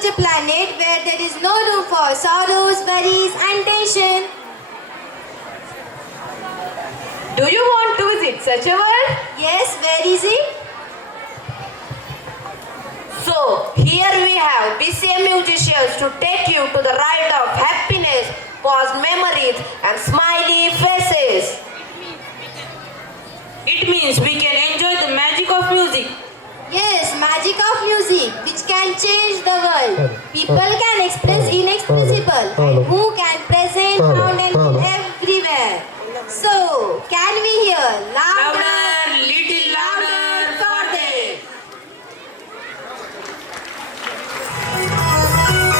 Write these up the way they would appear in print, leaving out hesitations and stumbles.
such a planet where there is no room for sorrows, worries and tension. Do you want to visit such a world? Yes, where is it? So, here we have BCA musicians to take you to the ride of happiness, past memories and smiley faces. It means we can enjoy the magic of music. Yes, magic of music which can change the world. People can express inexpressible and who can present, found and be everywhere. So, can we hear louder? Louder, little louder for them. Thank you.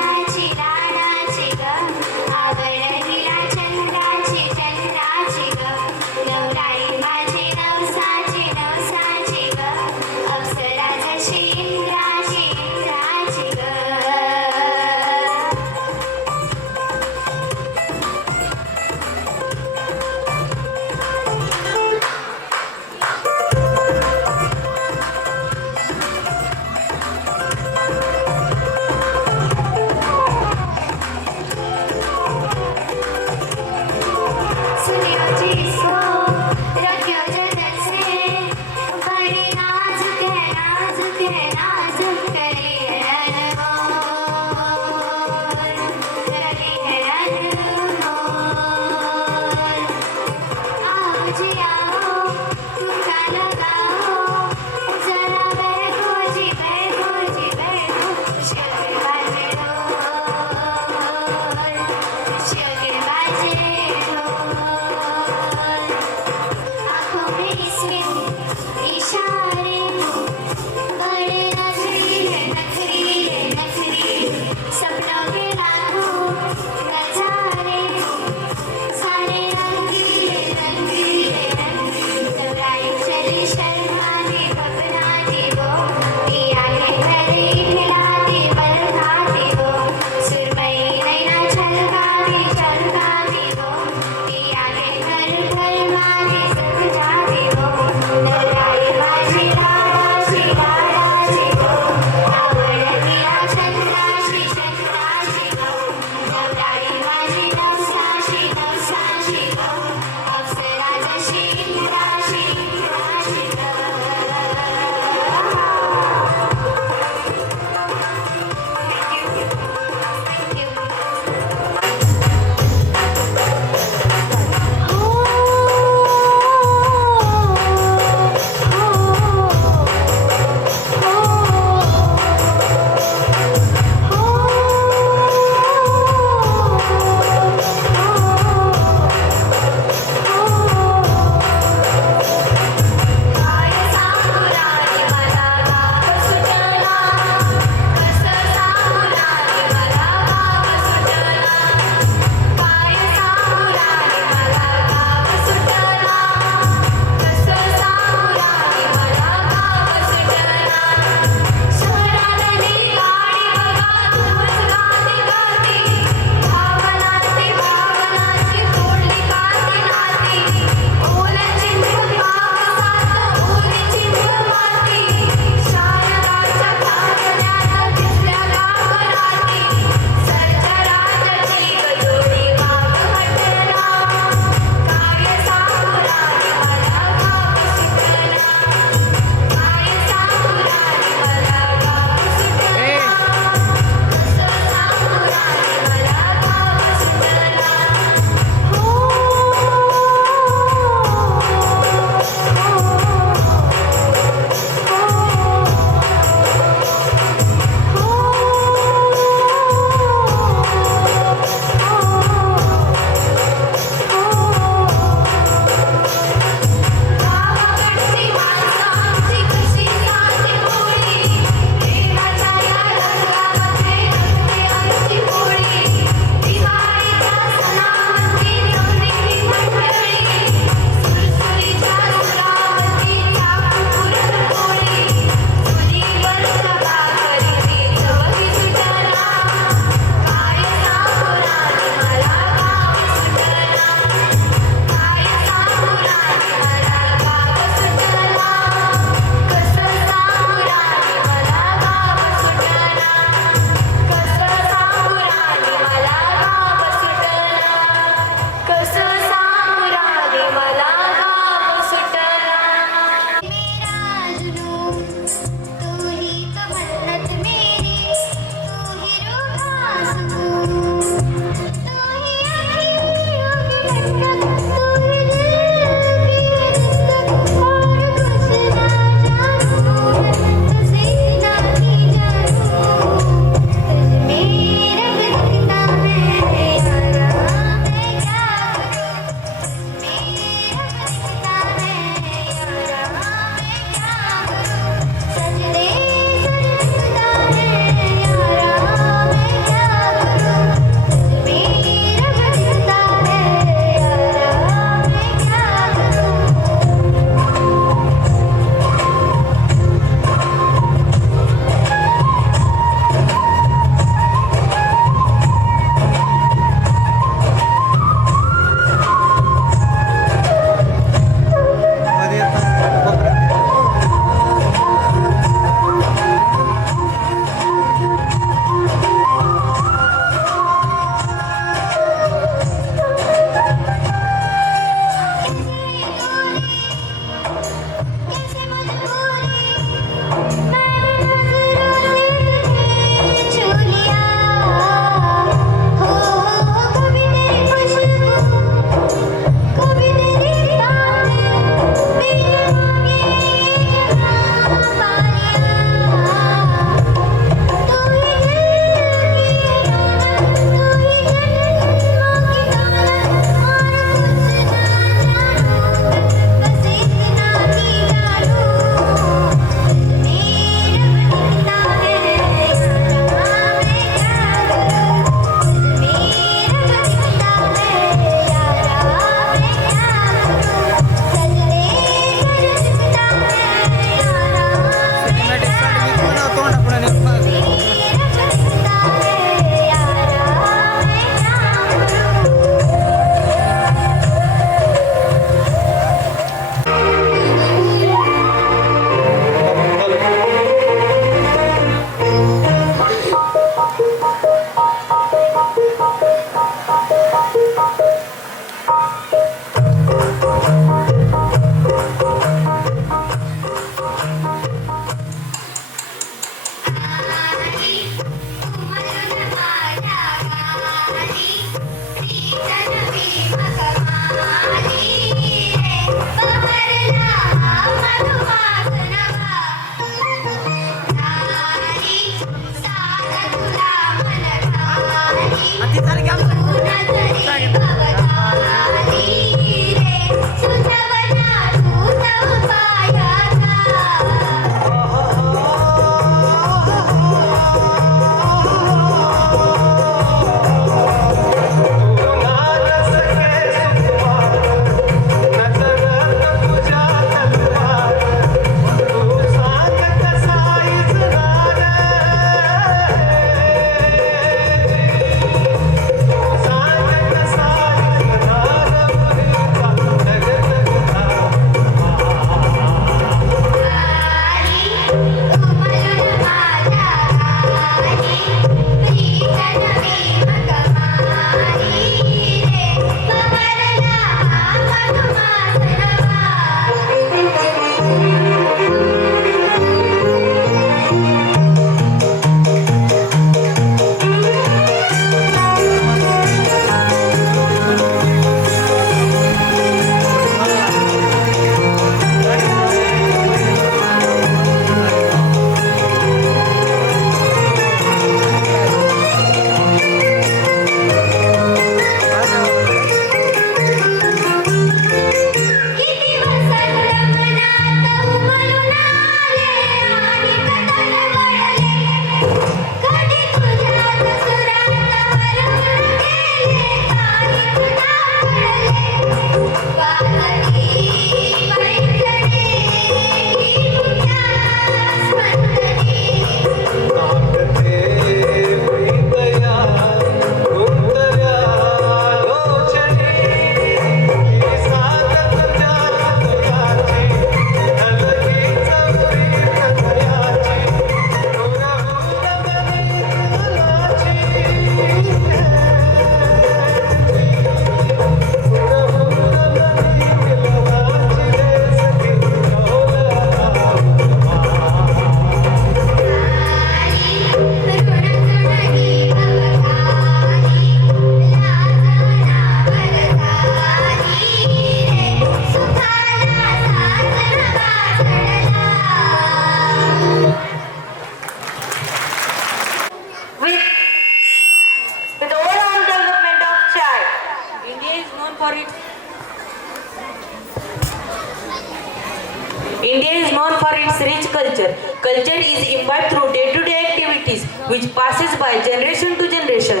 known for its rich culture. Culture is imbibed through day-to-day activities which passes by generation to generation.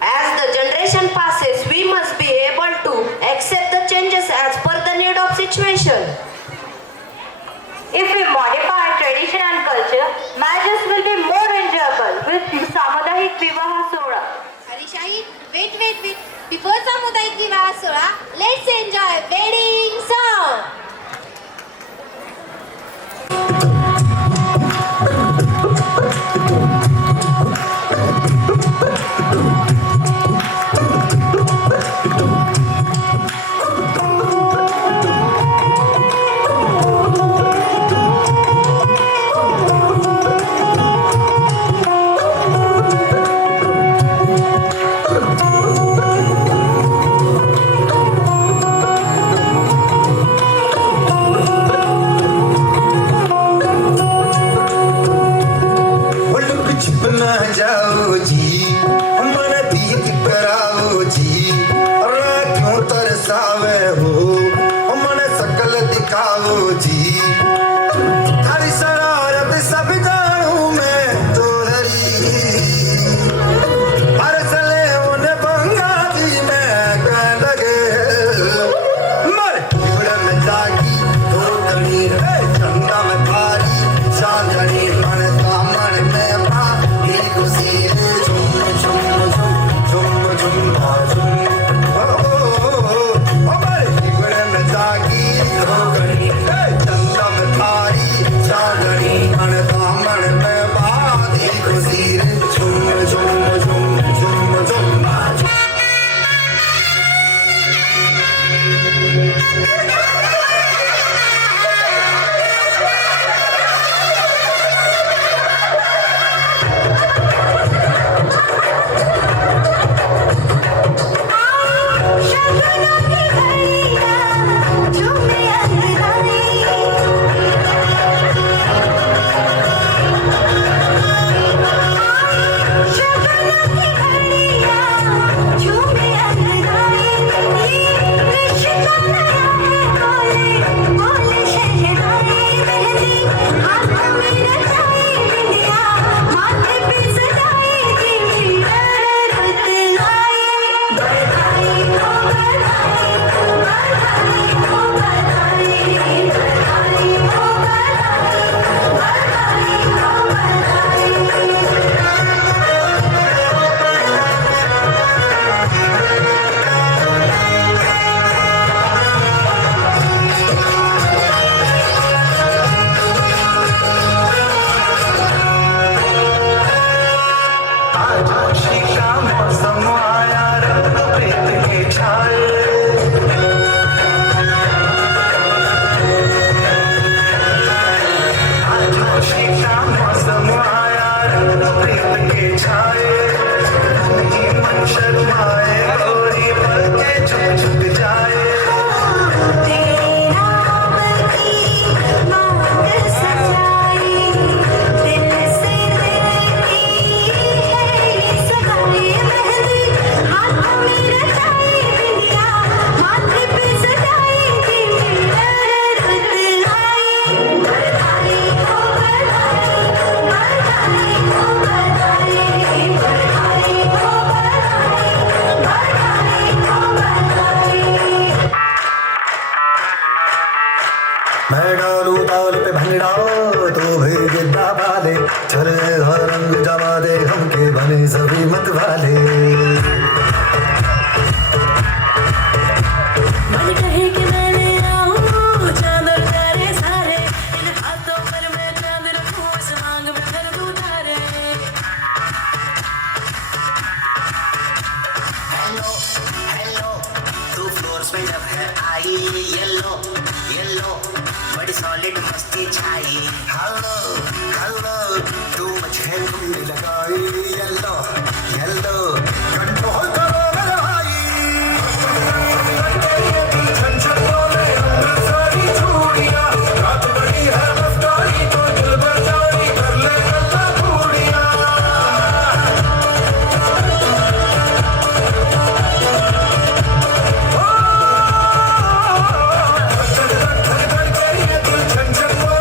As the generation passes, we must be able to accept the changes as per the need of situation. If we modify tradition and culture, marriages will be more enjoyable with सामुदायिक विवाह सोहळा. हरीशाही, wait. Before सामुदायिक विवाह सोहळा, let's enjoy wedding song. मैं डालू ताल पे भंगड़ा तो भी गिद्दा वाले चले हर रंग जमा दे हमके बने सभी मत वाले मन कहे कि मैंने आऊं चादर तारे सारे इन हाथों पर मैं चांद रखूं इस मांग में कर दूं तारे हेलो हेलो तू फ्लोर्स पे जब है आई येलो येलो बड़ी सॉलिड मस्ती छाई हेलो हेलो तू मुझे घूमने लगाई येलो येलो कंट्रोल करो मेरे भाई छन बोले अंदर सारी चूड़ियां रात बड़ी है रफ्तारी तो दिल भर जानी कर ले कल्ला चूड़ियां छन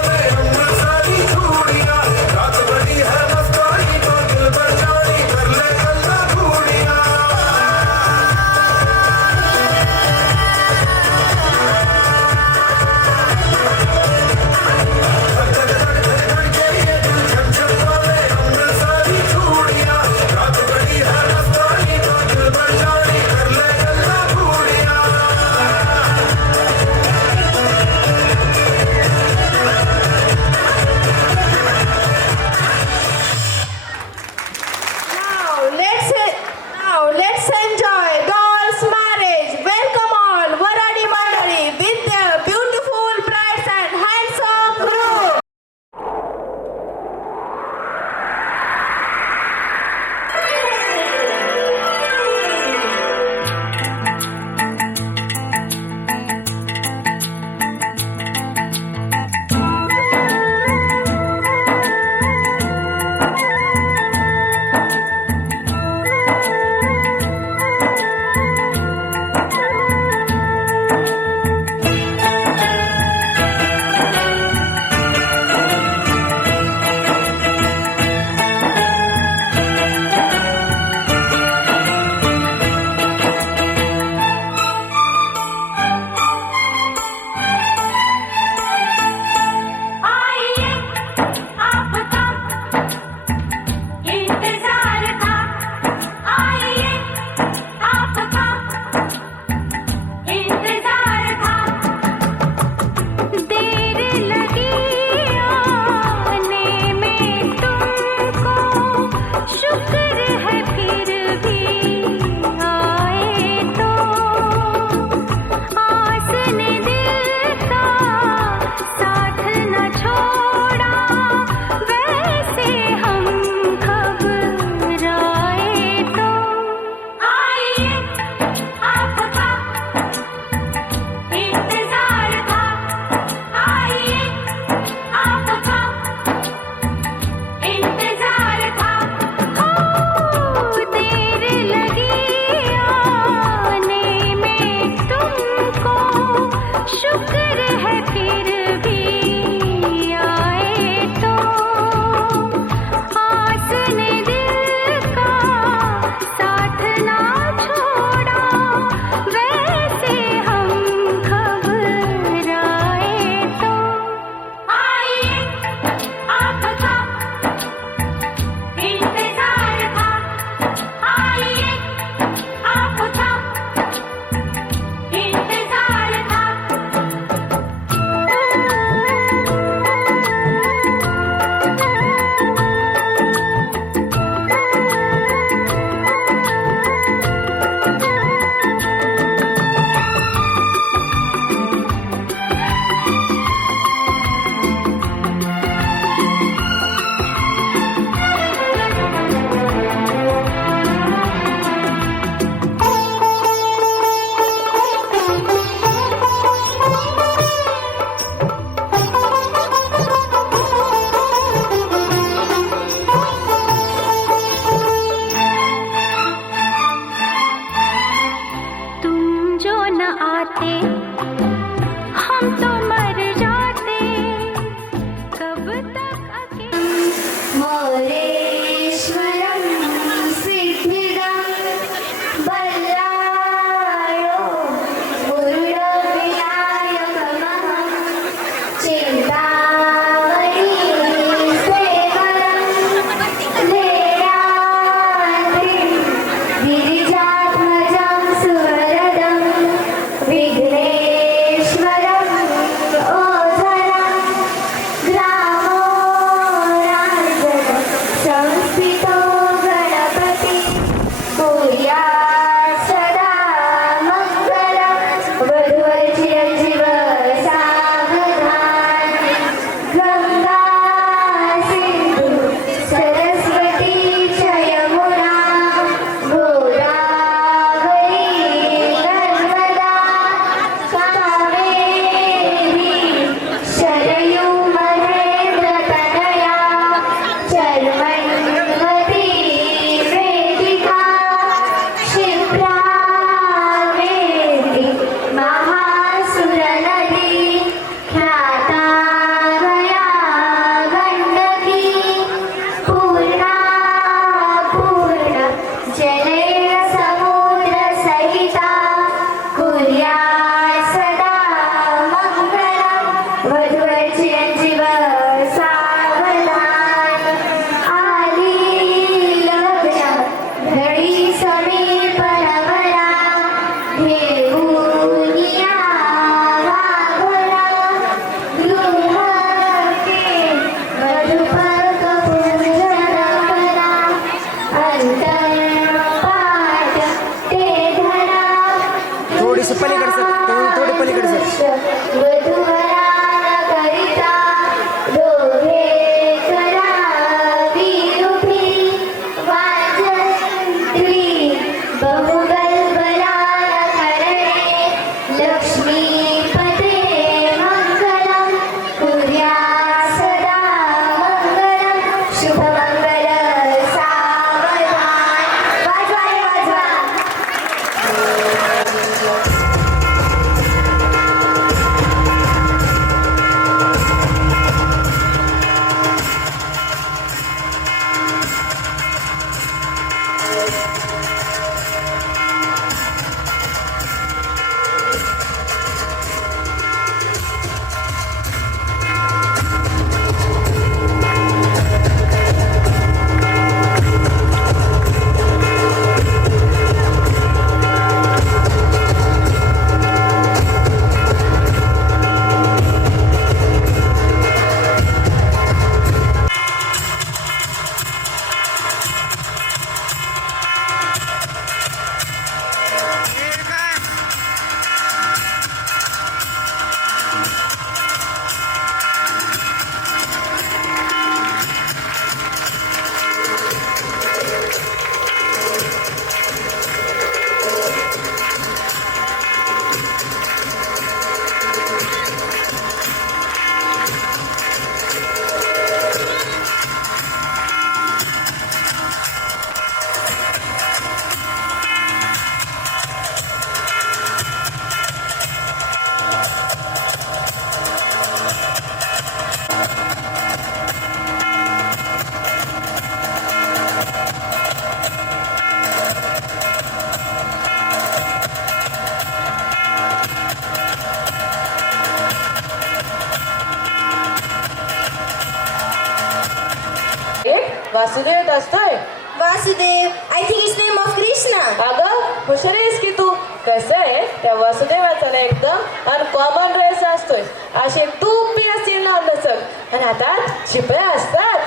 वधूवरांना करिता दोघे करावी उभी वाजंत्री बहुगल्भलाल करणे लक्ष्मीपते मंगलम कुर्या सदा मंगलम शुभमंगल सावधान वाजवा रे वाजवा वासुदेव येत असतोय. Vasudev I think it's name of Krishna. अगं हुशार आहेस की तू. कसं आहे त्या वासुदेवाचा ना एकदम अनकॉमन ड्रेस असतोय. असे टोपी असतील ना लचक आणि हातात चिपळ्या असतात.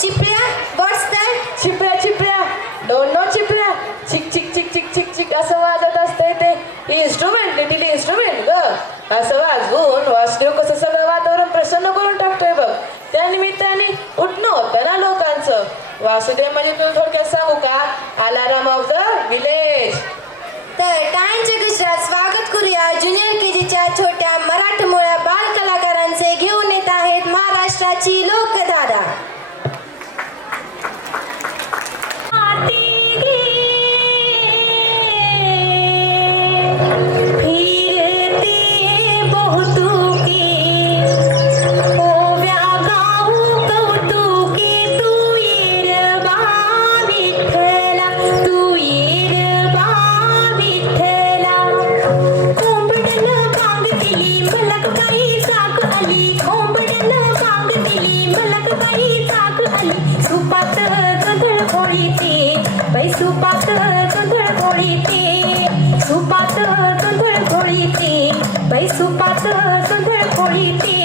चिपळ्या what's that? चिपळ्या चिपळ्या डोंट नो चिपळ्या चिक चिक चिक चिक चिक चिक असं वाजत असतंय ते इन्स्ट्रुमेंट लिटिल इन्स्ट्रुमेंट ग. असं वाजवून वासुदेव कसं सगळं वातावरण प्रसन्न करून टाकतोय बघ. त्या निमित्ताने उठणं होतं ना लोकांचं. वासुदेव म्हणजे तुला थोडक्यात सांगू का अलाराम ऑफ द विलेज. तर टाळ्यांच्या गजरात स्वागत करूया ज्युनियर केजीच्या छोट्या मराठमोळ्या बाल कलाकारांचे. घेऊन येत आहेत महाराष्ट्राची लोकधारा. सुपात गोंधळ घोळीते सुपात गोंधळ घोळीते बाई सुपात गोंधळ घोळीते.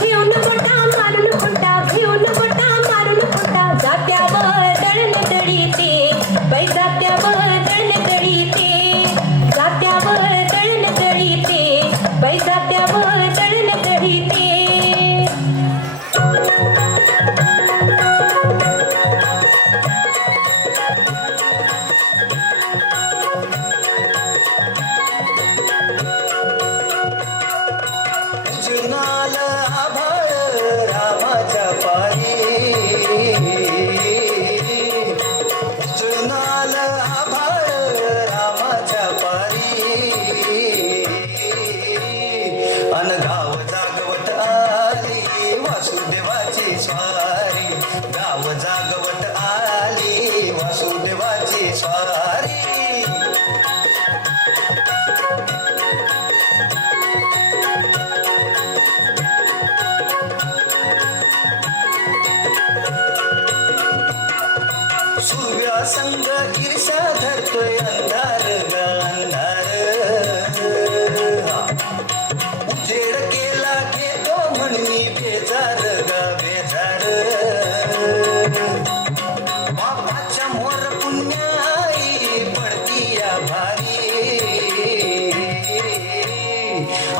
घेऊन गोटा मारून खोटा घेऊन गोटा मारून खोटा जात्यावर दळण दळीते बाई जात्यावर दळण दळीते जात्यावर दळण दळीते बाई जात्यावर दळण दळीते. जुनाल आभाळ रामाच्या पायी जुनाल आभाळ रामाच्या पायी अन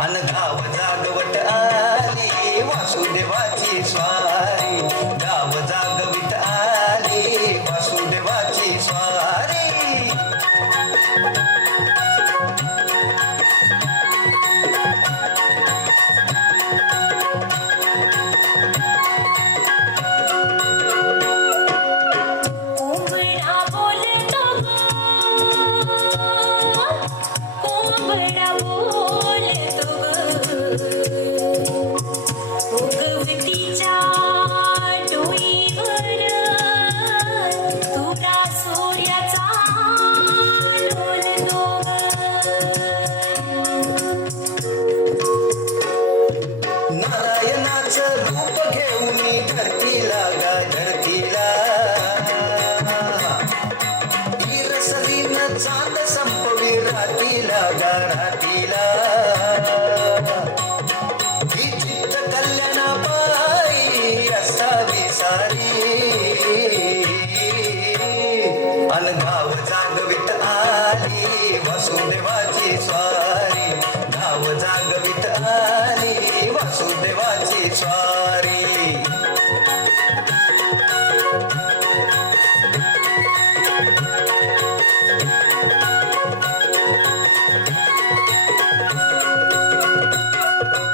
अन गाव जागवत आली वासुदेवाची स्वारी गाव जागवित आली वासुदेवाची स्वारी कोंबडा बोलतो कोंबडा बोलतो उगवतीच्या डोईवर तुला सूर्याचा डोलतो नारायणाचं रूप घेऊन धरतीला गा धरतीला हिरसलीनं चांद संपवी रातीला गा रातीला ही चित्त कल्याणाबाई असावी सारी अन गाव जागवित आली वासुदेवाची स्वारी गाव जागवित आली वासुदेवाची स्वारी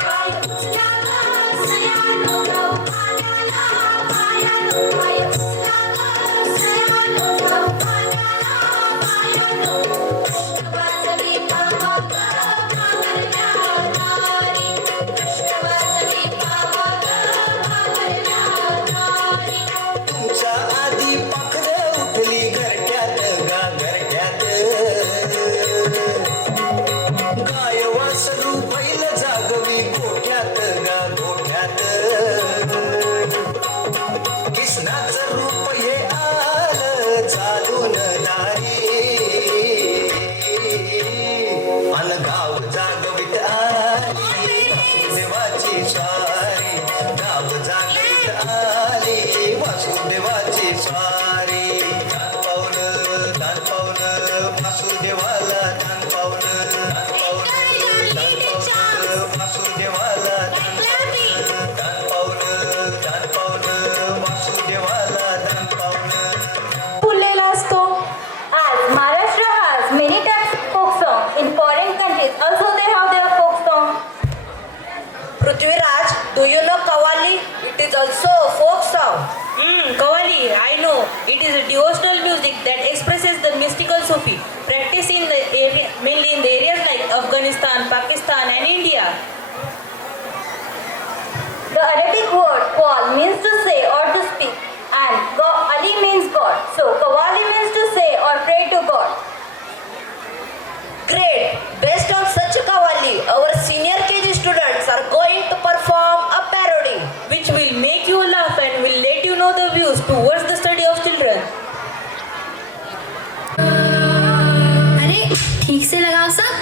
पाय उचला सयानो पायाला पायानो पाय उचला सयानो पायाला पायानो कृष्णवासवी पावक भांगरल्या नारी कृष्णवासवी पावक भांगरल्या नारी तुमच्या आधी पाखरं उठली घरट्यात गा घरट्यात गाय वासरू बैल जागवी गोठ्यात गा गोठ्यात कृष्णाचं रूप हे आलं चालून दारी अन गाव जागवित आली वासुदेवाची स्वारी गाव जागवित आली वासुदेवाची स्वारी दान पावलं वासुदेवाला दान पावलं वासुदेवाला दान पावलं वासुदेवाला दान पावलं फुललेला असतो. As Maharashtra has many types of folk song, in foreign countries also they have their folk song. Prithviraj, do you know Qawwali? It is also a folk song. Qawwali, I know. It is a devotional music that expresses the mystical Sufi, practiced in the area, mainly in the areas like Afghanistan, Pakistan, and India. The Arabic word qawal means to say or to speak, and Ali means God. So Qawwali means to say or pray to God. Great. Based on such a Qawwali, our senior KG students are going to perform a parody. Which will make you laugh and will let you know the views towards the study of children. अरे ठीक से लगाओ सब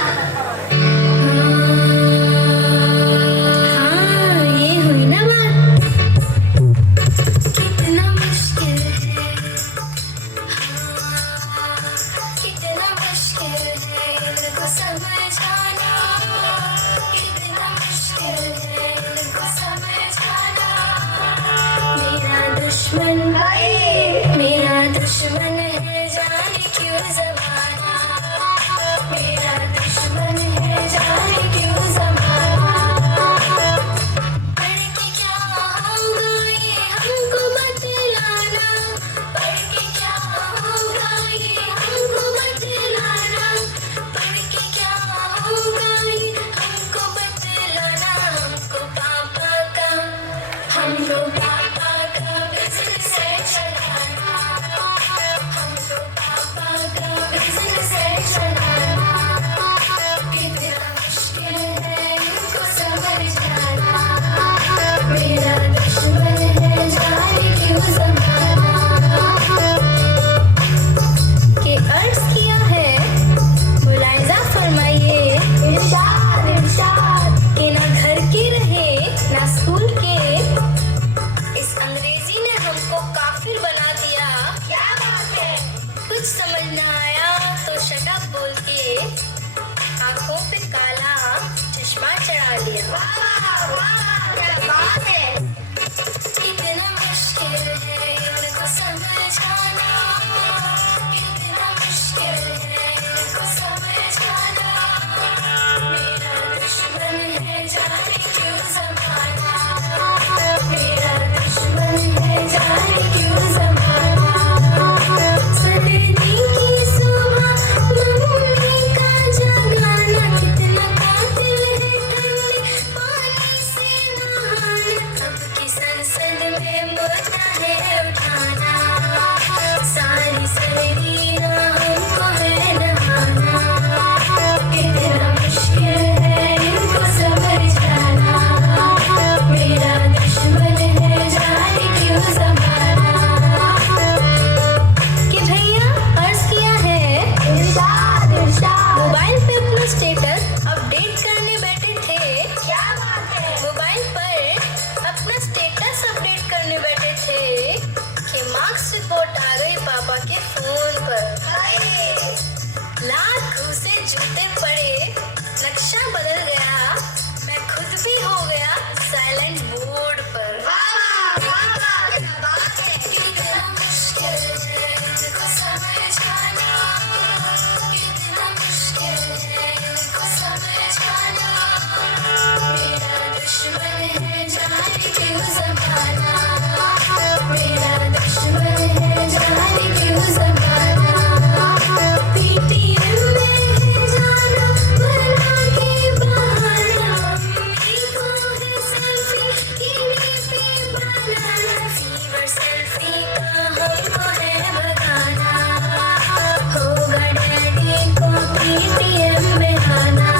हाँ ये हुई ना बात कितना मुश्किल है कितना कितना मुश्किल है इनको समझाना, कितना मुश्किल है इनको समझाना। मेरा दुश्मन है जाने क्यों ज़माना, मेरा दुश्मन है जाने क्यों ज़माना। सर्दी की सुबह मम्मी का जगाना, कितना कातिल है ठंडे पानी से नहाना। अब की संसद में मुद्दा है उठाना, सारी सर्दियाँ हमको है नहाना। कितना मुश्किल है इनको समझाना, मेरा दुश्मन है जाने क्यों ज़माना। कि भैया अर्ज किया है मोबाइल पे अपना स्टेटस अपडेट करने बैठे थे। क्या बात है? मोबाइल पर अपना स्टेटस अपडेट करने बैठे थे कि मार्क्स रिपोर्ट आ गई पापा के फोन पर। लाख घूसे जूते पड़े, नक्शा बदल गया, मैं खुद भी हो गया साइलेंट बोर्ड पर। कितना मुश्किल है इनको समझाना, कितना मुश्किल है इनको समझाना। मेरा दुश्मन है जाने क्यों ज़माना, मेरा दुश्मन है जाने क्यों ज़माना। PTM में है जाना बना के बहाना, मम्मी को है सेल्फी टीवी पे बनाना। फीवर सेल्फी का हमको है भगाना, होगा डैडी को PTM में आना।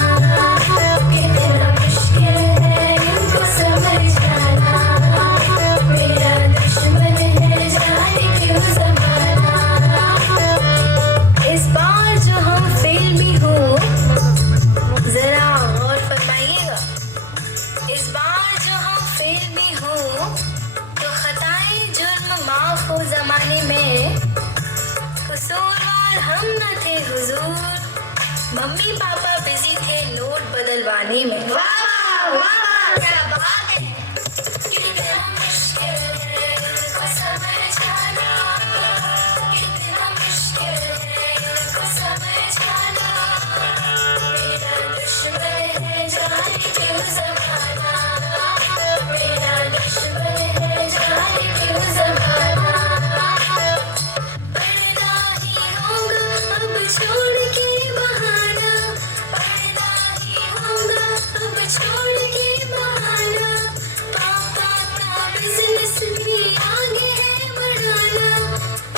कितना मुश्किल है इनको समझाना, मेरा दुश्मन है जाने क्यों ज़माना। इस बार जो हम फेल भी हो, जरा गौर फरमाइएगा। इस बार जो हम फेल भी हो तो खताएं जुर्म माफ हो जमाने में। कसूरवार हम न थे हुजूर, मम्मी पापा बिजी थे नोट बदलवाने में। कितना मुश्किल है इनको समझाना, कितना मुश्किल है इनको समझाना। मेरा दुश्मन है जाने क्यों ज़माना, मेरा दुश्मन है जाने क्यों ज़माना। पढ़ना ही होगा अब छोड़ के बहाना, पढ़ना ही होगा अब छोड़ के बहाना। पापा का बिजनेस भी आगे है बढ़ाना,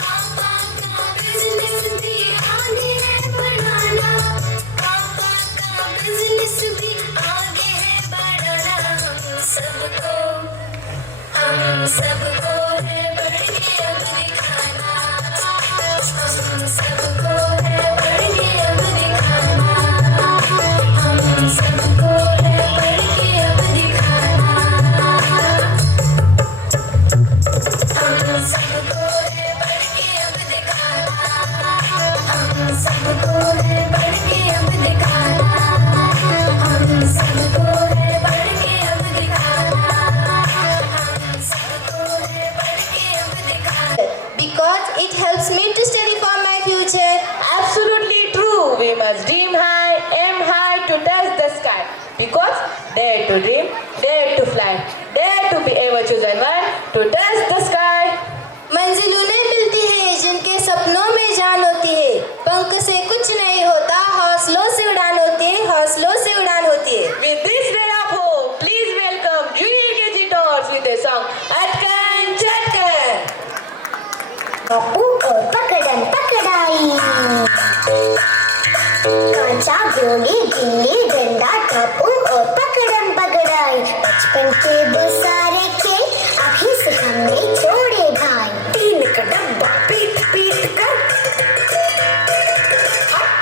पापा का बिजनेस भी आगे है बढ़ाना, पापा का बिजनेस भी आगे है बढ़ाना। हम सबको है बढ़ के अब दिखाना, हम सबको है बढ़ के अब दिखाना, हम सबको है बढ़ के अब दिखाना। हम सबको है बढ़ के अब दिखाना, हम सबको है बढ़ के अब दिखाना, हम सबको है बढ़ के अब दिखाना, हम सबको है बढ़ के अब दिखाना। Because it helps me to study for my future. Absolutely true. We must dream high, aim high to touch the sky. Because dare to dream, dare to fly, dare to be ever chosen one to touch the sky. मंजिल उन्हें मिलती है जिनके सपनों में जान होती है, पंख से कुछ नहीं होता, हौसलों से उड़ान होती है, हौसलों से उड़ान होती है। With this ray of hope, please welcome Junior KG Tots with a song Atkan Chatkan. Pappu और पकड़न पकड़ाई, कांचा गोली गिल्ली डंडा टप्पू और पकड़न पकड़ाई। बचपन के वो सारे खेल अभी से हमने छोड़े भाई। 3 का डब्बा पीट पीट कर,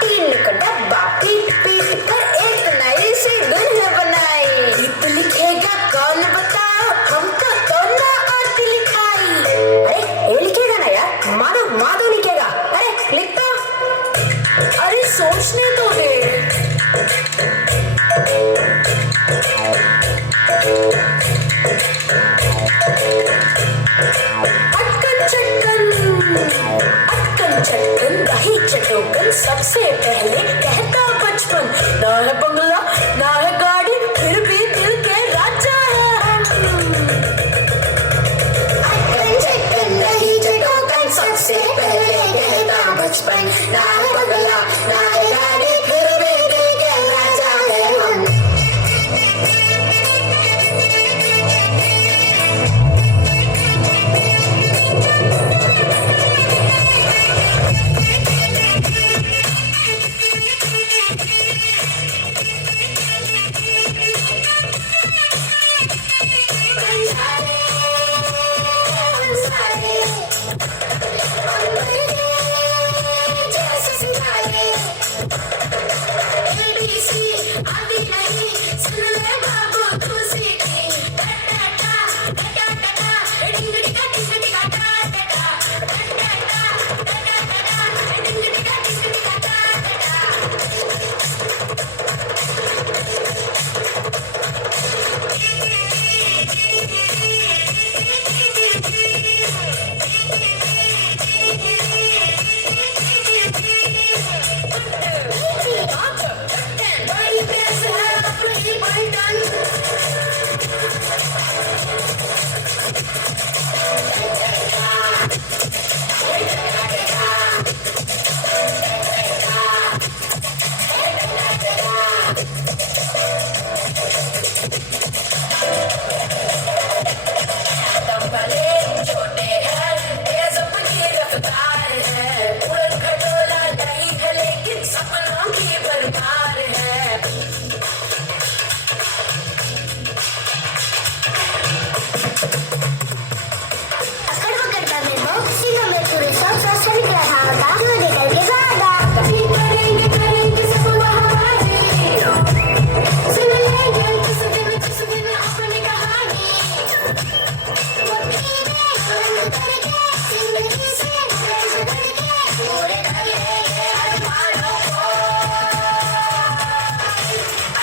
3 का डब्बा पीट पीट कर एक नई सी दुनिया बनाई। गीत लिखेगा कौन बताओ, हमको कौन ना आती लिखाई। अरे ये लिखेगा ना यार, माधव लिखेगा। अरे लिख तो, अरे सोचने तो दे। अकड़ पकड़ का मेमो सीखा में पूरे सब सभी कर रहा होता जो लेकर के जाएगा कभी करेंगे करेंगे सब वहाँ बाजी सुन लेंगे किसी दिन अपनी कहानी वो पीने बंद करके जिंदगी से रैस करके पूरे कर लेंगे हर पालों को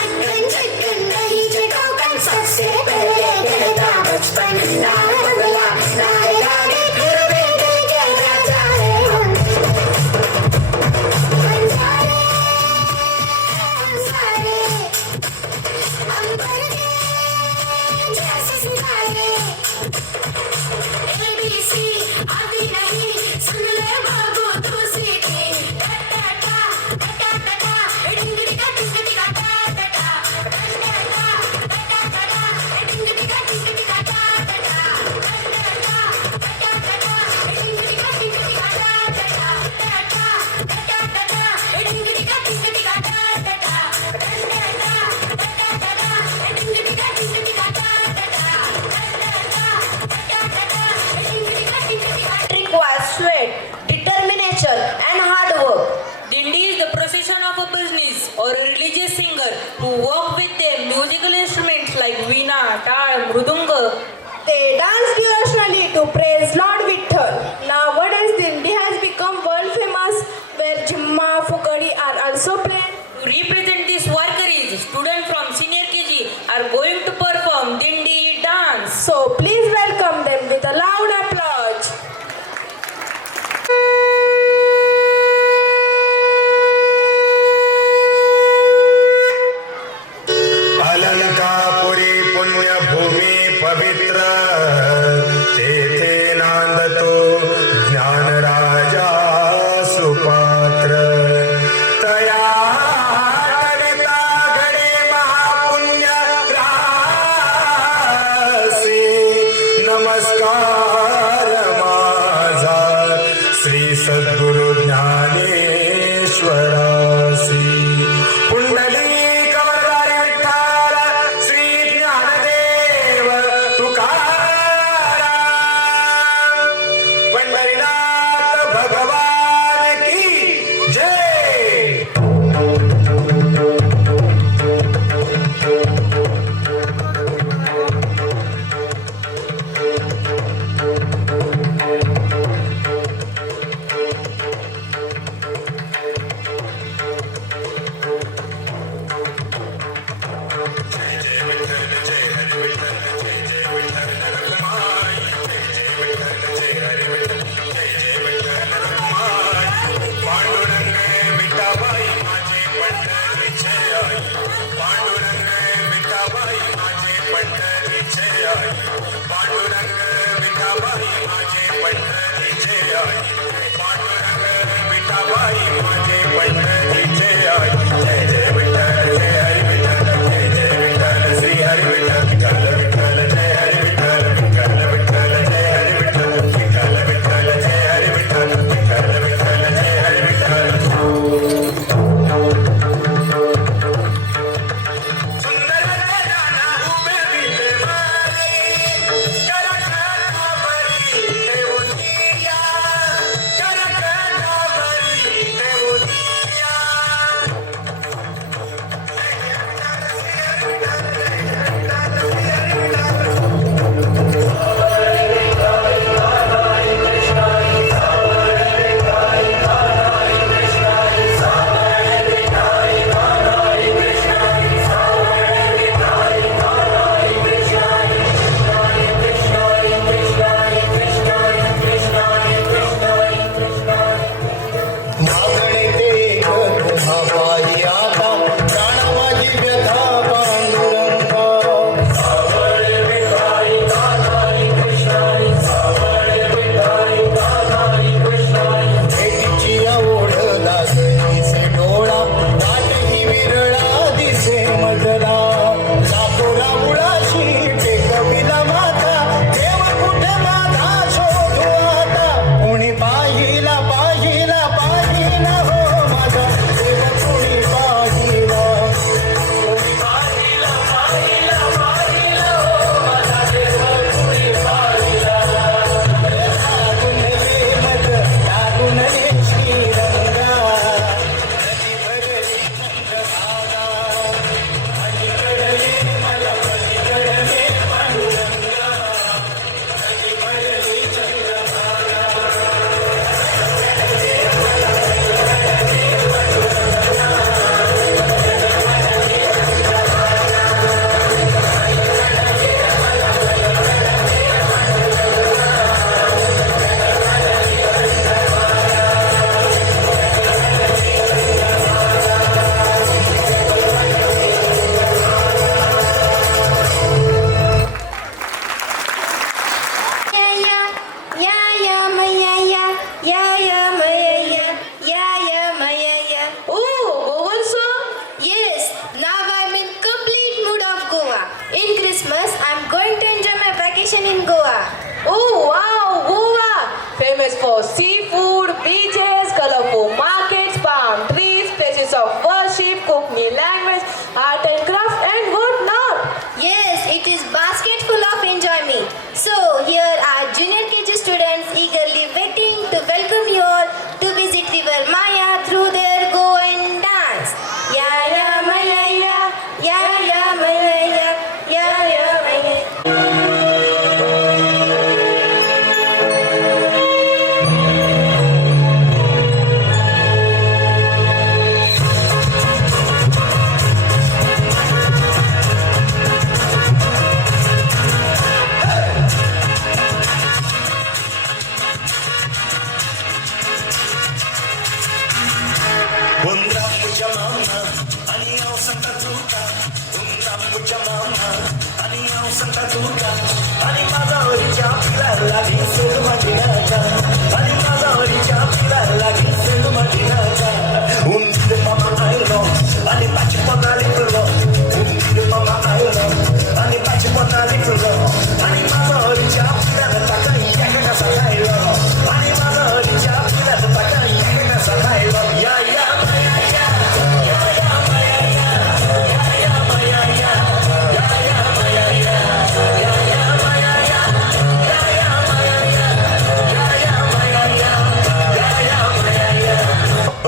अनकन चिकन नहीं चिकन सबसे पहले कहता बचपन नारा बगला नारे गाने फिर बेटे के राजा है हम बंजारे सारे अंबर के जैसे सितारे ABC आती नहीं सुन ले बाबू तू सीखी टा टा टा टा टा टा डिंगरी का टिंगरी का टा टा टा टा टा टा टा टा डिंगरी का टिंगरी का टा टा टा Requires sweat, determination, and hard work. Dindi is the procession of a business or a religious singer who work with their musical instruments like veena, tal, mridanga. They dance devotionally to praise Lord Vitthal. Nowadays, Dindi has become world famous, where Jimma, Fukadi are also played. To represent this workeries, students from senior KG are going to perform Dindi dance. So please welcome them with a loud applause. Alankapuri पुण्यभूमी पवित्र तेथे नांदतो ज्ञान राजा सुपात्र तया करिता घडे महापुण्य रासी नमस्कार माझा श्री सद्गुरु ज्ञानेश्वरासी पुंडलिक वरदारी विठ्ठल श्री ज्ञानदेव तुकाराम पंढरीनाथ भगवान की जय. पांडुरंग मिठाबाई माझे पंढरीचे आई पांडुरंग मिठाबाई माझे पंढरीचे आई पांडुरंग मिठाबाई माझे पंढरीचे आई पांडुरंग मिठाबाई माझे पंढरीचे आई जय जय विठ्ठल जय हरी विठ्ठल जय जय विठ्ठल श्री हरी विठ्ठल विठ्ठल विठ्ठल जय हरी विठ्ठल विठ्ठल विठ्ठल जय हरी विठ्ठल विठ्ठल विठ्ठल जय हरी विठ्ठल विठ्ठल विठ्ठल जय हरी विठ्ठल सुंदर नाना उभे विटे मारी करकटा भरी देऊनिया करकटा भरी in Goa. Oh wow, Goa! Famous for seafood, beaches, colorful markets, palm trees, places of worship, Cockney language, art and craft, and whatnot. Yes, it is basket full of enjoyment. So here are junior KG students eagerly waiting to welcome you all to visit River Maya through their Goan dance. Ya ya maya ya, ya ya maya ya, ya ya maya. Undramuja mama, aniyaw Santa Tuta. Undramuja mama, aniyaw Santa Tuta. Ani माझा हरीच्या पिलाला दिसेल मदिनाचा. Ani माझा हरीच्या पिलाला दिसेल मदिनाचा. Undir mama aylo, ani pachi ponali pulo. Undir mama aylo, ani pachi ponali pulo. Ani माझा हरीच्या पिलाला takai yaka kasa kailo. Ani माझा हरीच्या पिलाला takai yaka kasa kailo. Ya ya.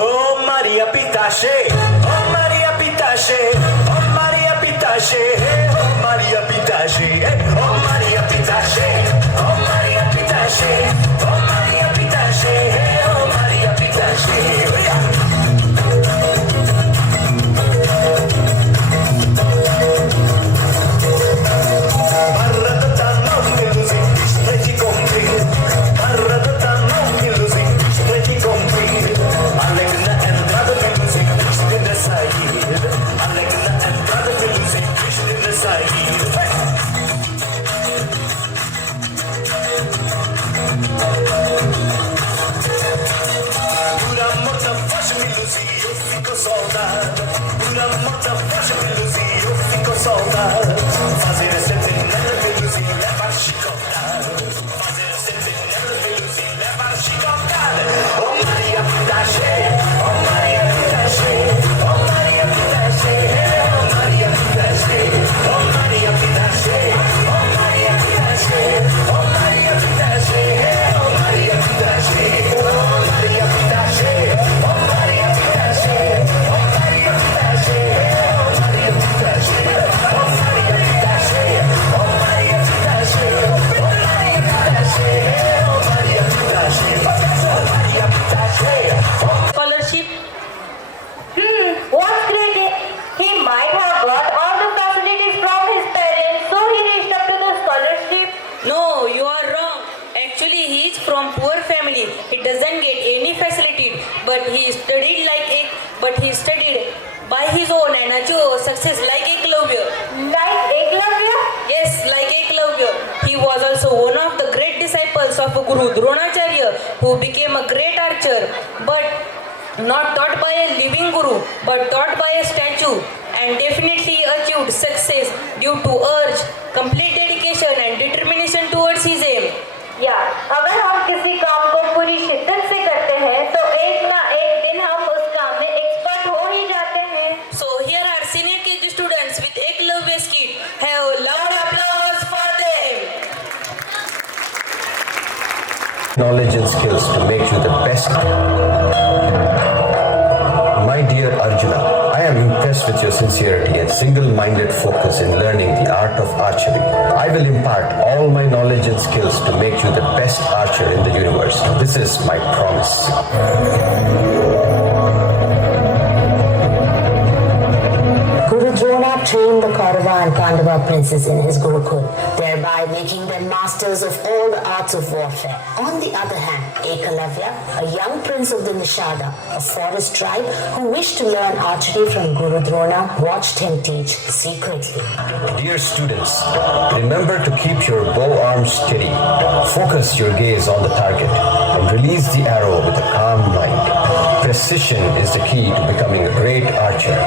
Oh Maria Pitache, oh Maria Pitache, oh Maria Pitache, oh Maria Pitache, oh Maria Pitache, oh Maria Pitache, oh Maria Pitache, oh Maria Pitache. Saudade, fazer sempre nada menos e levar chicotada. Fazer sempre nada menos e levar chicotada. Oh Maria Pitache, oh Maria Pitache, oh Maria Pitache, oh Maria Pitache, oh Maria Pitache, oh Maria Pitache, oh Maria Pitache, oh Maria Pitache, oh Maria Pitache, oh Maria Pitache, oh Maria Pitache, oh Maria Pitache. Scholarship? What's great? He might have got all the facilities from his parents, so he reached up to the scholarship. No, you are wrong. Actually, he is from poor family. He doesn't get any facility, but he studied by his own and achieved success like Eklavya. Like Eklavya? Yes, like Eklavya. He was also one of the great disciples of Guru Dronacharya, who became a great archer, but not taught by a living guru, but taught by a statue, and definitely achieved success due to urge, complete dedication and determination towards his aim. या अगर हम किसी काम को पूरी शिद्दत से करते हैं तो एक ना एक दिन हम उस काम में एक्सपर्ट हो ही जाते हैं. So here are senior KG students with Eklavya skit. Have a loud applause for them. Knowledge and skills to make you the best. My dear Arjuna, I am impressed with your sincerity and single-minded focus in learning the art of archery. I will impart all my knowledge and skills to make you the best archer in the universe. This is my promise. Guru Drona trained the Kaurava and Pandava princes in his Gurukul, thereby making them masters of all the arts of warfare. On the other hand, Ekalavya, a young prince of the Nishada, a forest tribe who wished to learn archery from Guru Drona, watched him teach secretly. Dear students, remember to keep your bow arm steady. Focus your gaze on the target and release the arrow with a calm mind. Precision is the key to becoming a great archer.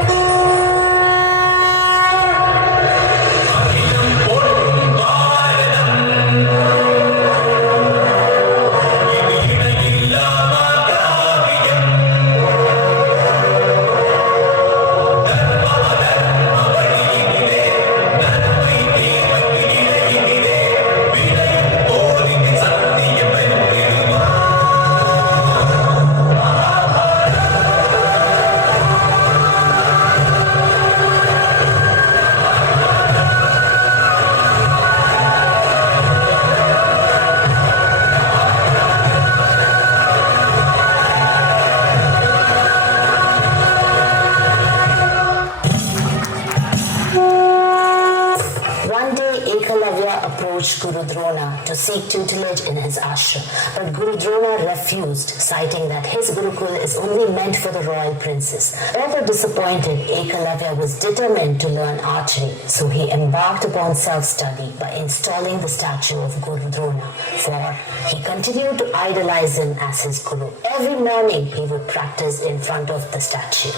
Ekalavya approached Guru Drona to seek tutelage in his ashram, but Guru Drona refused, citing that his Gurukul is only meant for the royal princes. Although disappointed, Ekalavya was determined to learn archery, so he embarked upon self-study by installing the statue of Guru Drona, for he continued to idolize him as his guru. Every morning he would practice in front of the statue.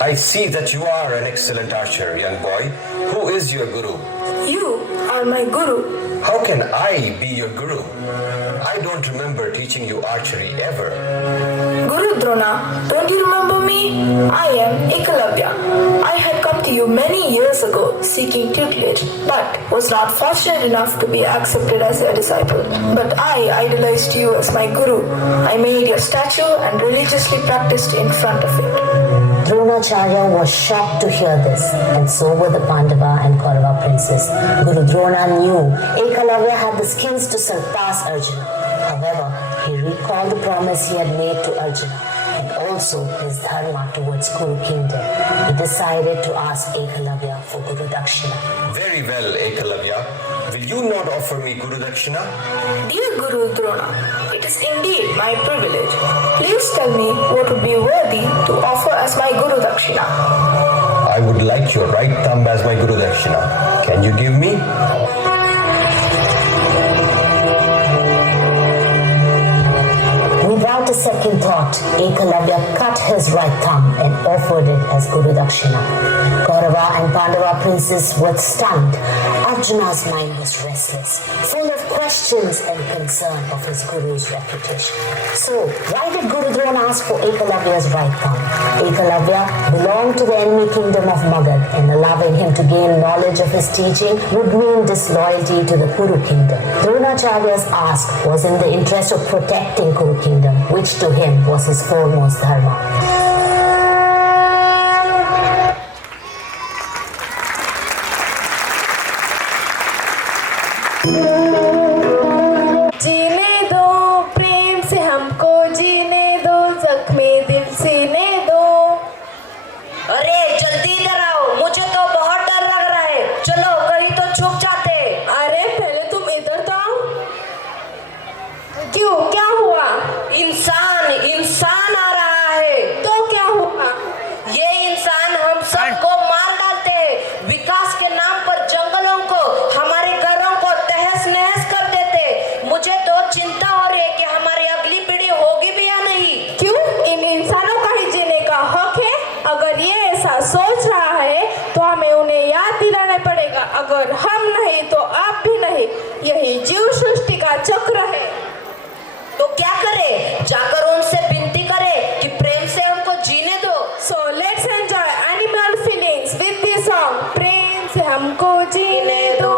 I see that you are an excellent archer, young boy. Who is your guru? You are my guru. How can I be your guru? I don't remember teaching you archery ever. Guru Drona, don't you remember me? I am Ekalavya. I had come to you many years ago seeking tutelage, but was not fortunate enough to be accepted as a disciple. But I idolized you as my guru. I made your statue and religiously practiced in front of it. Dronacharya was shocked to hear this, and so were the Pandava and Kaurava princes. Guru Drona knew Ekalavya had the skills to surpass Arjuna. However, he recalled the promise he had made to Arjuna and also his dharma towards Kuru kingdom. He decided to ask Ekalavya for Guru Dakshina. Very well, Ekalavya. Will you not offer me Guru Dakshina? Dear Guru Drona, it is indeed my privilege. Please tell me what would be worthy to offer as my Guru Dakshina. I would like your right thumb as my Guru Dakshina. Can you give me? Without a second thought, Ekalavya cut his right thumb and offered it as Guru Dakshina. Kaurava and Pandava princes were stunned. Arjuna's mind was restless, full of questions and concern of his guru's reputation. So, why did Guru Drona ask for Ekalavya's right thumb? Ekalavya belonged to the enemy kingdom of Magad, and allowing him to gain knowledge of his teaching would mean disloyalty to the Kuru kingdom. Dronacharya's ask was in the interest of protecting Kuru kingdom, which to him was his foremost dharma. जीने दो प्रेम से हमको जीने दो जख्मे दिल सीने दो अरे जल्दी इधर आओ, मुझे तो बहुत डर लग रहा है। चलो कहीं तो छुप जाते। अरे पहले तुम इधर तो आओ। क्यों, क्या हुआ? इंसान आ रहा है। तो क्या हुआ? ये इंसान हम सबको मार डालते हैं। विकास के नाम पर जंगलों को, हमारे घरों को तहस नहस कर देते। मुझे तो चिंता हो रही है कि हमारी अगली पीढ़ी होगी भी या नहीं। क्यों? इन इंसानों का ही जीने का हक है। अगर ये ऐसा सोच रहा है तो हमें उन्हें याद दिलाना पड़ेगा। अगर हम नहीं तो आप भी नहीं। यही जीव सृष्टि का चक्र है। तो क्या करें? जाकर उनसे विनती करें कि प्रेम से हमको जीने दो। So let's enjoy animal feelings with this song. प्रेम से हमको जीने दो।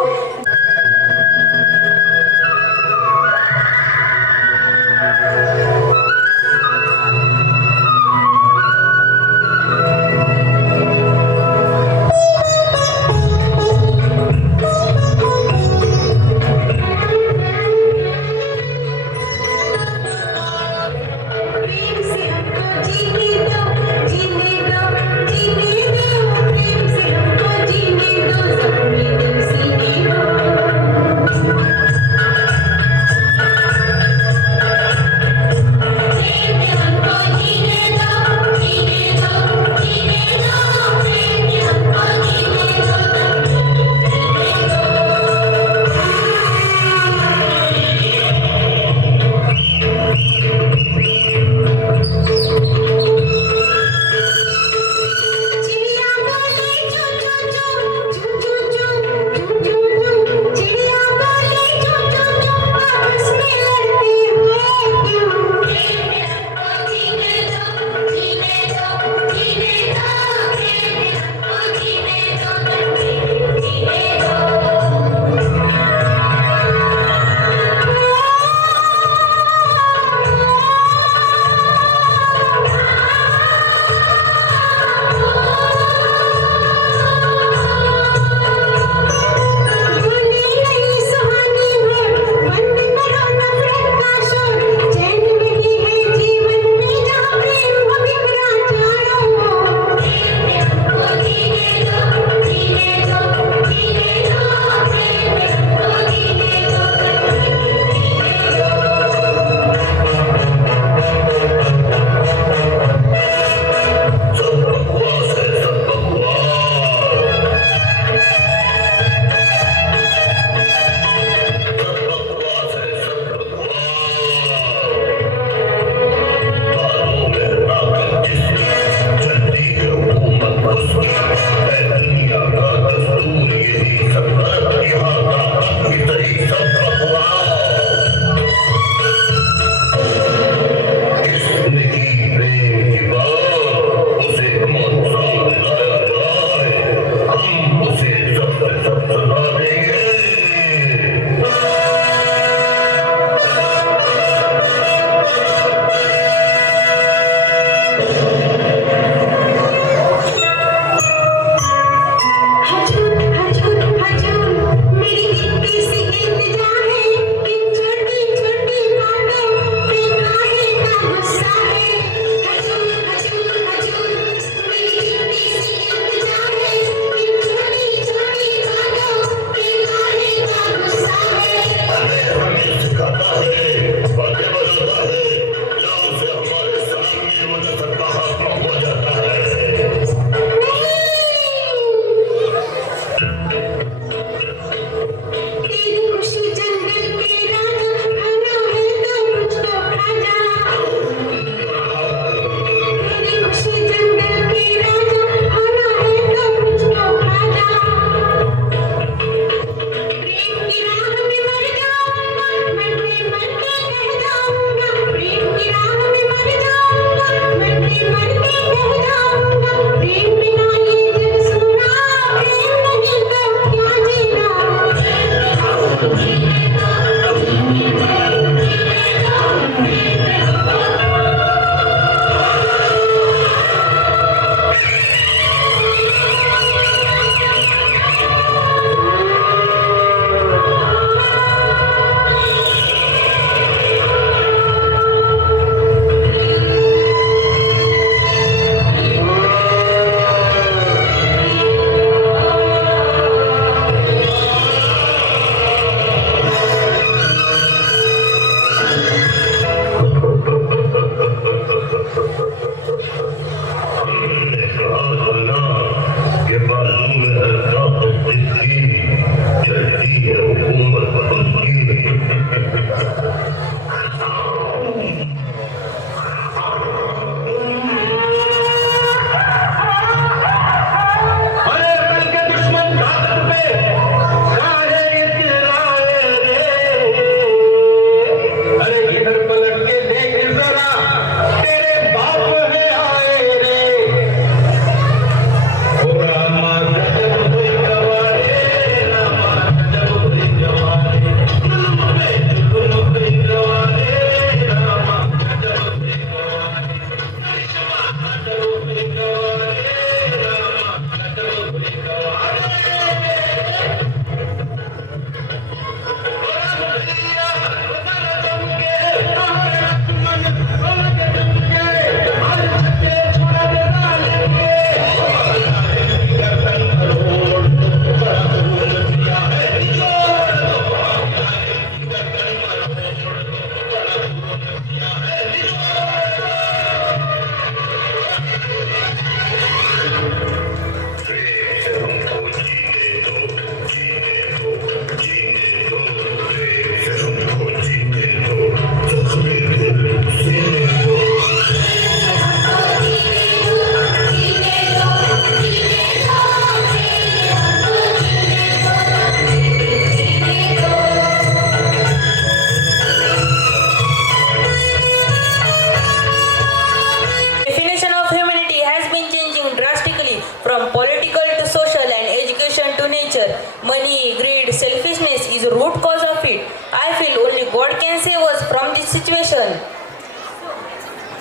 can save us from this situation?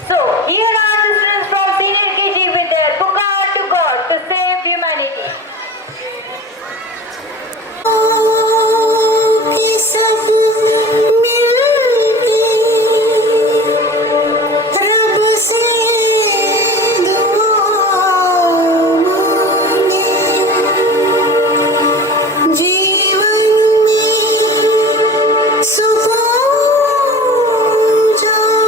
So, here are the students from senior KG with their puकार to God to save humanity. जीवन में सुखो जा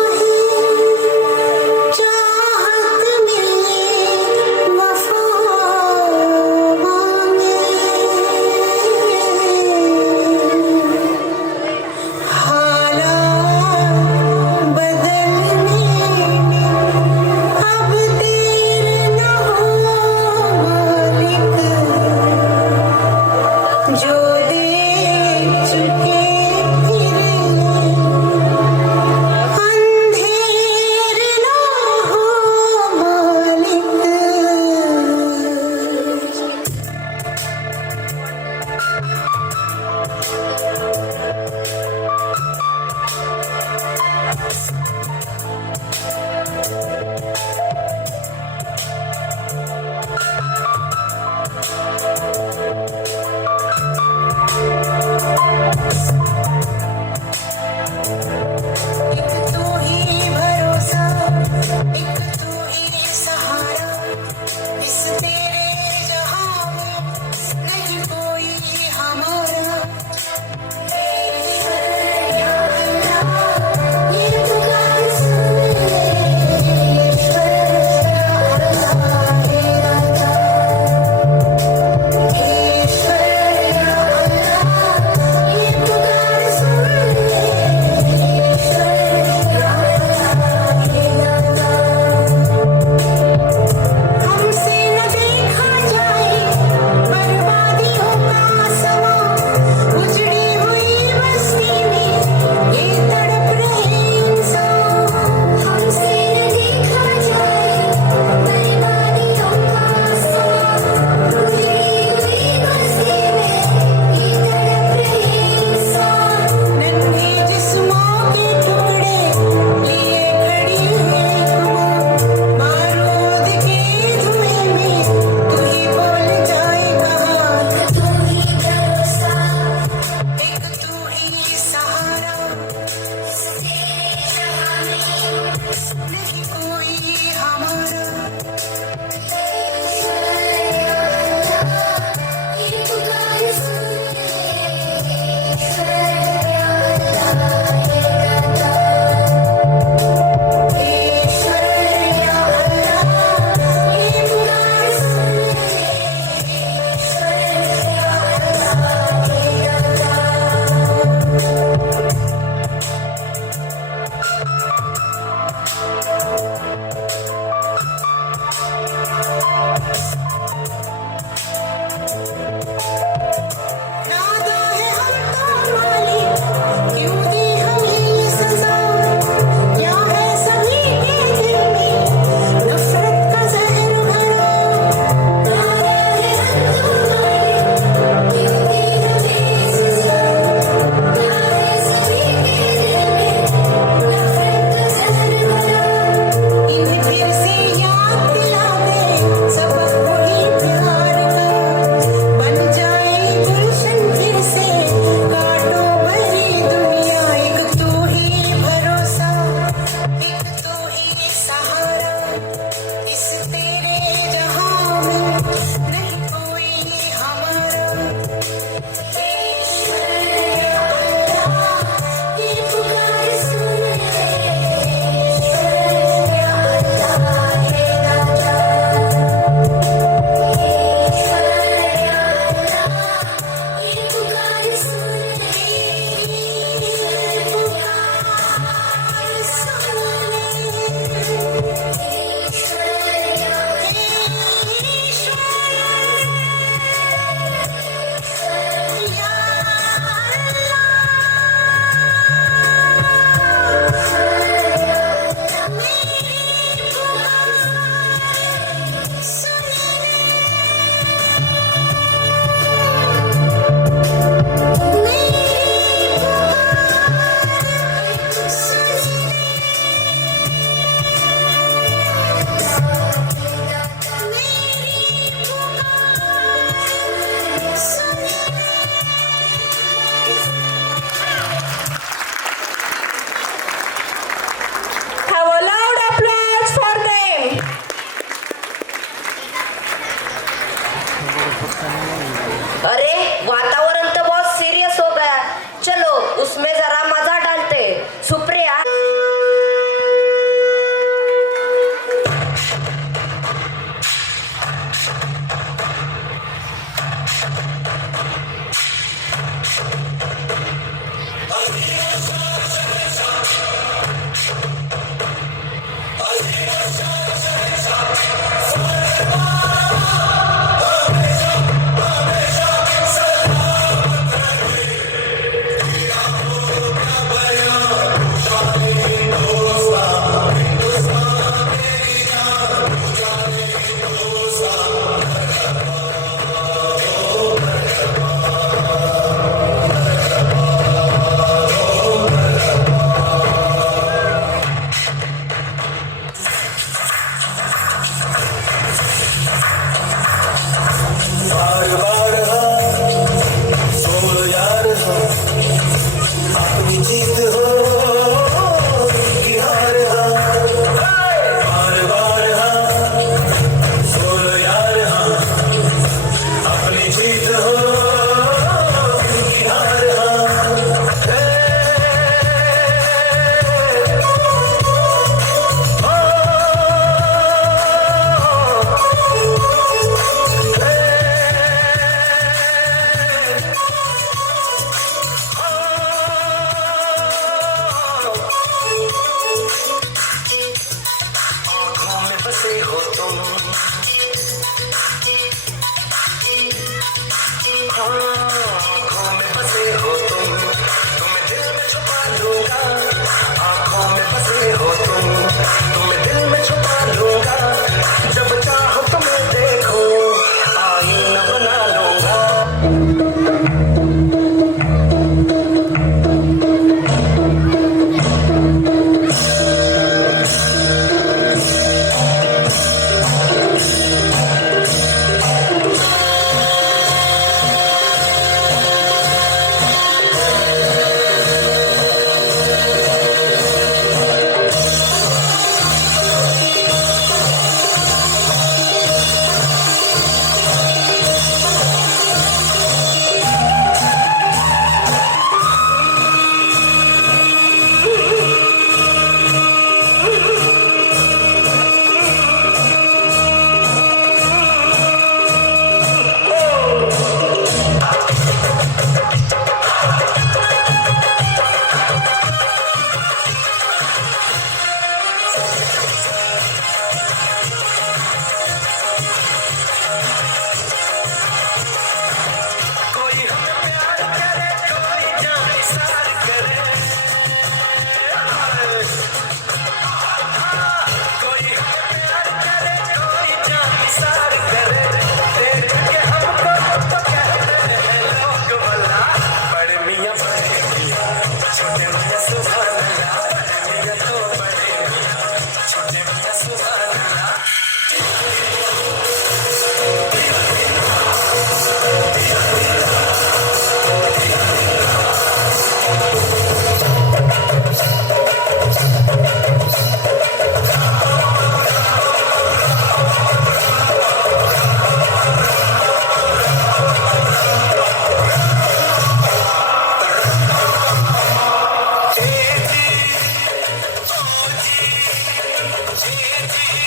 जी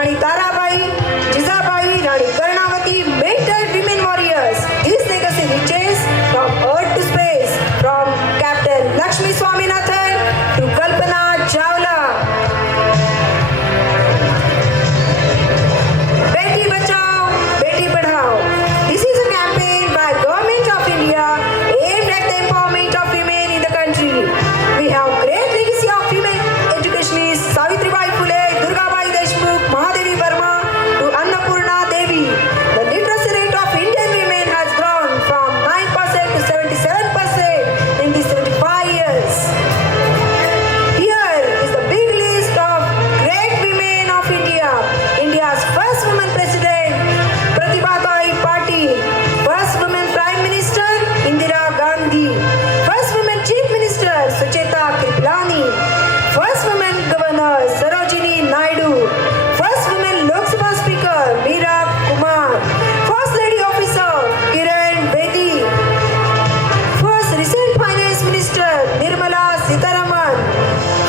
Rani Tarabai, Jizabai, Rani Karnavati, mentored women warriors. This legacy reaches from earth to space, from Captain Lakshmi Swaminathan to Kalpana Chawla. Beti Bachao, Beti Padhao. This is a campaign by Government of India aimed at the empowerment of women in the country. We have great legacy of female educationists Savitribai Phule, Durgabai Deshmukh, Mahadevi Verma to Annapurna Devi. The literacy rate of Indian women has grown from 9% to 77% in these 75 years. Here is the big list of great women of India. India's first woman president, Pratibha Toi Patil. First woman prime minister, Indira Gandhi. First woman chief minister, Sucheta Kripalani. First woman governor, Sarojini Naidu. First woman Lok Sabha speaker, Meera Kumar. First lady officer, Kiran Bedi. First recent finance minister, Nirmala Sitharaman.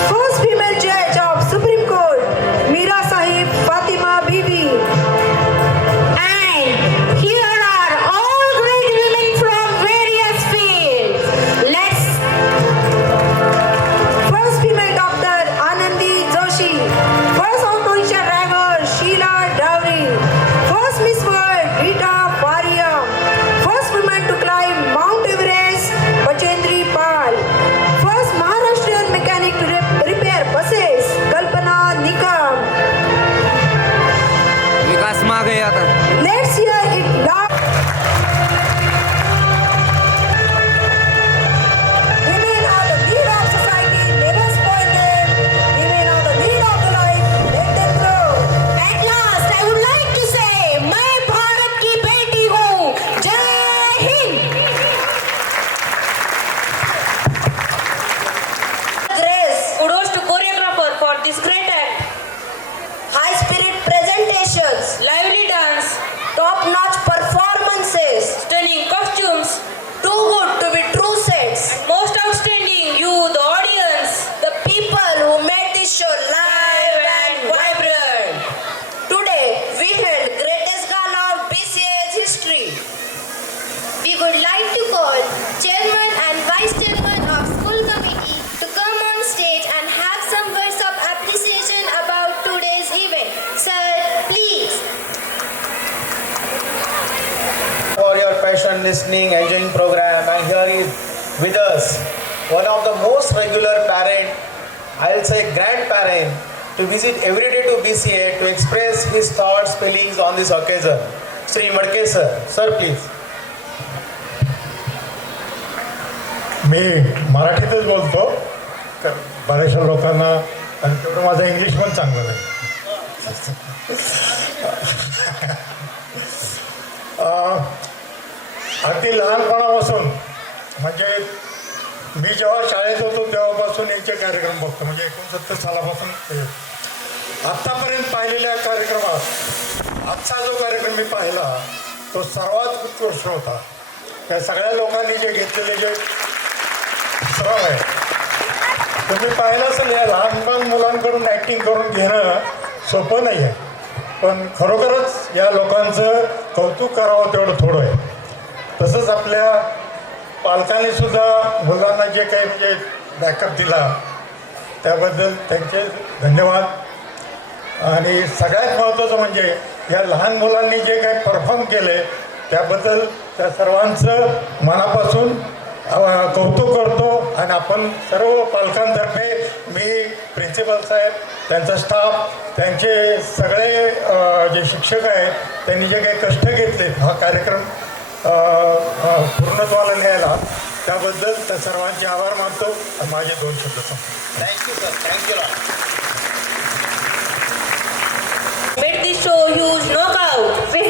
First female judge of Supreme Court, Meera Sahib Fatima Bibi. And here are all great women from various fields. Let's first female doctor Anandi Joshi. First auto rickshaw driver Sheila Dowry. First Miss World Rita Faria. First woman to climb Mount Everest Bachendri Pal. First Maharashtrian mechanic to repair buses Kalpana Nikam. विकास मागे आता Let's hear it loud. Women are the lead of society, never spoil them. Women are the lead of the life, let them grow. At last, I would like to say, मैं भारत की बेटी हूँ. जय Hind. Grace, kudos to choreographer for this great act. high spirit presentations, Lively dance, top-notch performances, stunning costumes, too good to be true sets. most outstanding, you the audience. The people who made this show live and vibrant. Today, we held greatest gala of BCA's history. We would like to call chairman and vice chairman of school committee to come on stage and have some words of appreciation about today's event. Sir, please. For your passion, listening, enjoying program, and here is with us one of the most regular parent, I'll say grandparent, to visit every day to BCA to express his thoughts, feelings on this occasion. Sri Madke sir, sir please. मी मराठीतच बोलतो तर बऱ्याचशा लोकांना आणि तेवढं माझं English पण चांगलं नाही अगदी लहानपणापासून म्हणजे मी जेव्हा शाळेत होतो तेव्हापासून याचे कार्यक्रम बघतो म्हणजे 69 सालापासून आत्तापर्यंत पाहिलेल्या कार्यक्रमात आजचा जो कार्यक्रम मी पाहिला तो सर्वात उत्कृष्ट होता. त्या सगळ्या लोकांनी जे घेतलेले जे श्रम आहे तुम्ही पाहिलं असेल या लहान मुलांकडून ॲक्टिंग करून घेणं सोपं नाही आहे पण खरोखरच या लोकांचं कौतुक करावं तेवढं थोडं आहे. तसंच आपल्या पालकांनी सुद्धा मुलांना जे काही म्हणजे बॅकअप दिला त्याबद्दल त्यांचे धन्यवाद. आणि सगळ्यात महत्त्वाचं म्हणजे या लहान मुलांनी जे काही परफॉर्म केले त्याबद्दल त्या सर्वांचं मनापासून कौतुक करतो. आणि आपण सर्व पालकांतर्फे मी प्रिन्सिपल साहेब त्यांचा स्टाफ त्यांचे सगळे जे शिक्षक आहेत त्यांनी जे काही कष्ट घेतले हा कार्यक्रम पूर्णत्वाला न्यायला त्याबद्दल त्या सर्वांचे आभार मानतो. माझे 2 शब्द संपले. Thank you sir, thank you. Made this show huge knockout. We